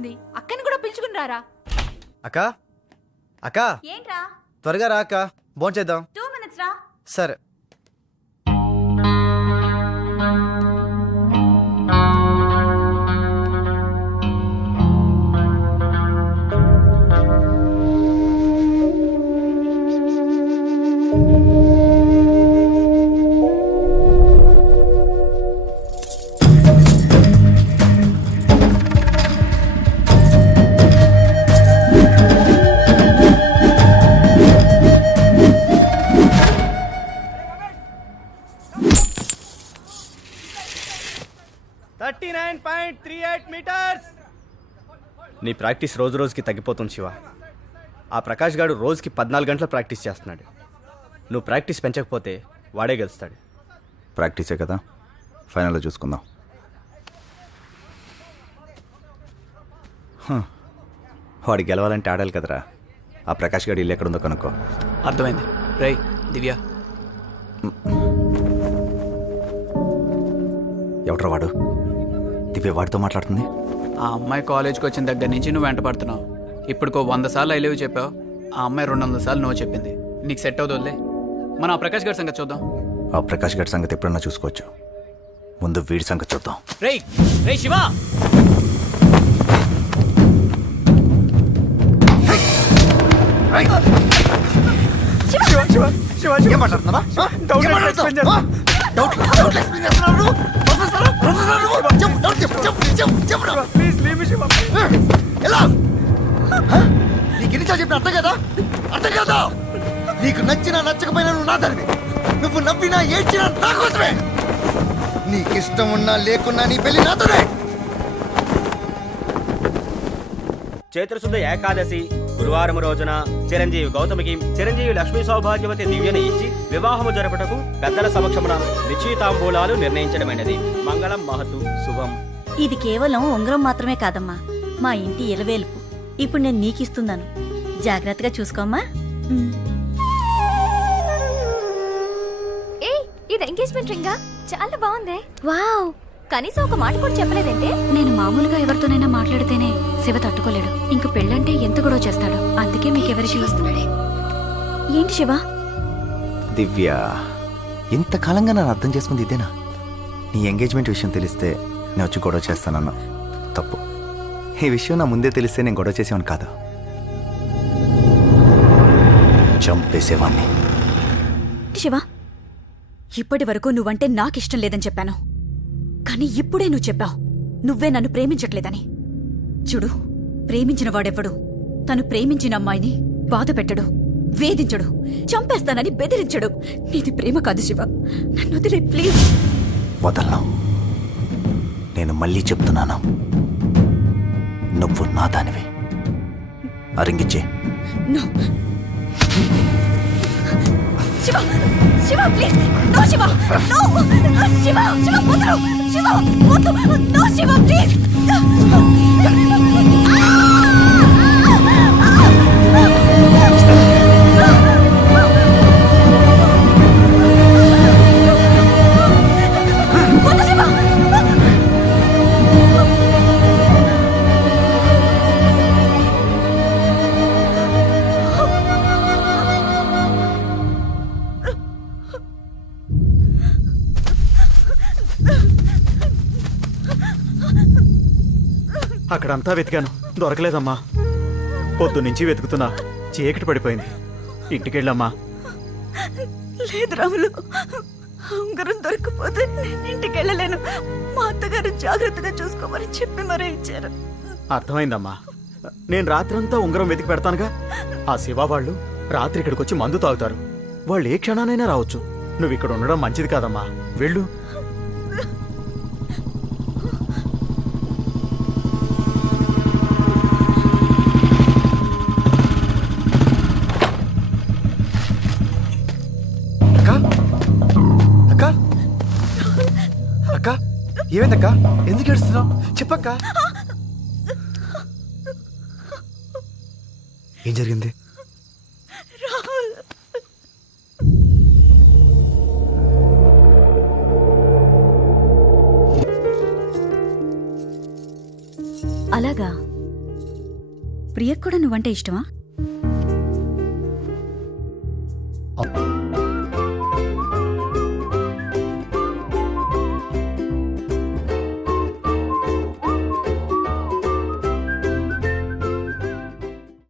ఉంటుంది. అక్కని కూడా పిలుచుకుని రారా. అక్క అక్క ఏంట్రా? త్వరగా రా అక్క, భోంచేద్దాం. 2 minutes రా. సరే. నీ ప్రాక్టీస్ రోజు రోజుకి తగ్గిపోతుంది శివ. ఆ ప్రకాష్ గారు రోజుకి 14 గంటలు ప్రాక్టీస్ చేస్తున్నాడు. నువ్వు ప్రాక్టీస్ పెంచకపోతే వాడే గెలుస్తాడు. ప్రాక్టీసే కదా, ఫైనల్లో చూసుకుందాం. వాడు గెలవాలంటే ఆడాలి కదరా. ఆ ప్రకాష్ గారు ఇల్లు ఎక్కడుందో కనుక్కో. అర్థమైంది. రై దివ్య, ఎవట్రా వాడు? దివ్య వాడితో మాట్లాడుతుంది. ఆ అమ్మాయి కాలేజ్కి వచ్చిన దగ్గర నుంచి నువ్వు వెంట పడుతున్నావు. ఇప్పుడుకో 100 సార్లు ఐ లవ్ యూ చెప్పావు. ఆ అమ్మాయి 200 సార్లు నో చెప్పింది. నీకు సెట్ అవుతుందిలే. మనం ఆ ప్రకాష్ గారి సంగతి చూద్దాం. ఆ ప్రకాష్ గారి సంగతి ఎప్పుడన్నా చూసుకోవచ్చు, ముందు వీడి సంగతి చూద్దాం. రై రై శివ, నీకు చెప్పిన అర్థం కదా, అర్థం కదా. నీకు నచ్చినా నచ్చకపోయినా నువ్వు నా దానివి. నువ్వు నవ్వినా ఏడ్చినా నా కోసమే. నీకు ఇష్టం ఉన్నా లేకున్నా నీ పెళ్లి నాతోనే. చైత్రశుద్ధ ఏకాదశి గురువారం రోజున చిరంజీవి గౌతమికి చిరంజీవి లక్ష్మీ సౌభాగ్యవతి దివ్యను ఇచ్చి వివాహము జరుపుటకు పెద్దల సమక్షమున నిశ్చితాంబూలాలు నిర్ణయించడమైనది. మంగళం మహతు శుభం. ఇది కేవలం ఉంగరం మాత్రమే కాదమ్మా, మా ఇంటి ఇలవేలుపు. ఇప్పుడు నేను నీకిస్తున్నాను, జాగ్రత్తగా చూసుకోమ్మా. ఇది ఎంగేజ్మెంట్ రింగా? చాలా బాగుంది. వావ్, కనీసం ఒక మాట కూడా చెప్పలేదంటే. నేను మామూలుగా ఎవరితోనైనా మాట్లాడితేనే శివ తట్టుకోలేడు. ఇంక పెళ్ళంటే ఎంత గొడవ చేస్తాడు. అందుకే మీకెవరికి వస్తున్నాడే. ఏంటి శివ? దివ్య, ఇంతకాలంగా నన్ను అర్థం చేసుకుంది ఇదేనా? నీ ఎంగేజ్మెంట్ విషయం తెలిస్తే నేను వచ్చి గొడవ చేస్తానన్నా తప్పు. ఈ విషయం నా ముందే తెలిస్తే నేను గొడవ చేసేవాని కాదు, చంపేసేవాణ్ణి. శివ, ఇప్పటి వరకు నువ్వంటే నాకిష్టం లేదని చెప్పాను, కానీ ఇప్పుడే నువ్వు చెప్పావు నువ్వే నన్ను ప్రేమించట్లేదని. చూడు, ప్రేమించిన వాడెవ్వడు తను ప్రేమించిన అమ్మాయిని బాధ పెట్టడు, వేధించడు, చంపేస్తానని బెదిరించడు. నీది ప్రేమ కాదు శివ, నన్ను వదిలే ప్లీజ్. వదలను. నేను మళ్ళీ చెప్తున్నాను, నువ్వు నా దానివి. అరింగిచ్చే. No Shiva, Shiva please, no Shiva, no Shiva, Shiva వద్దు, శివ వద్దు, నో శివ ప్లీజ్. వద్దు శివ. అక్కడంతా వెతికాను, దొరకలేదమ్మా. పొద్దున్నుంచి వెతుకుతున్నా, చీకటి పడిపోయింది. ఇంటికెళ్ళమ్మా. లేదు రాములు, ఉంగరం దొరికిపోతే నేను ఇంటికెళ్ళలేను. మా అత్తగారు జాగ్రత్తగా చూసుకోమని చెప్పి మరే ఇచ్చారు. అర్థమైందమ్మా. నేను రాత్రంతా ఉంగరం వెతికి పెడతానుగా. ఆ శివ వాళ్ళు రాత్రి ఇక్కడికి వచ్చి మందు తాగుతారు. వాళ్ళు ఏ క్షణానైనా రావచ్చు. నువ్వు ఇక్కడ ఉండడం మంచిది కాదమ్మా, వెళ్ళు. అక్క, ఏమైందక్క? ఎందుకు ఏడుస్తున్నావు? చెప్పక్క. ఏం జరిగింది? అలాగా, ప్రియకు కూడా నువ్వంటే ఇష్టమా?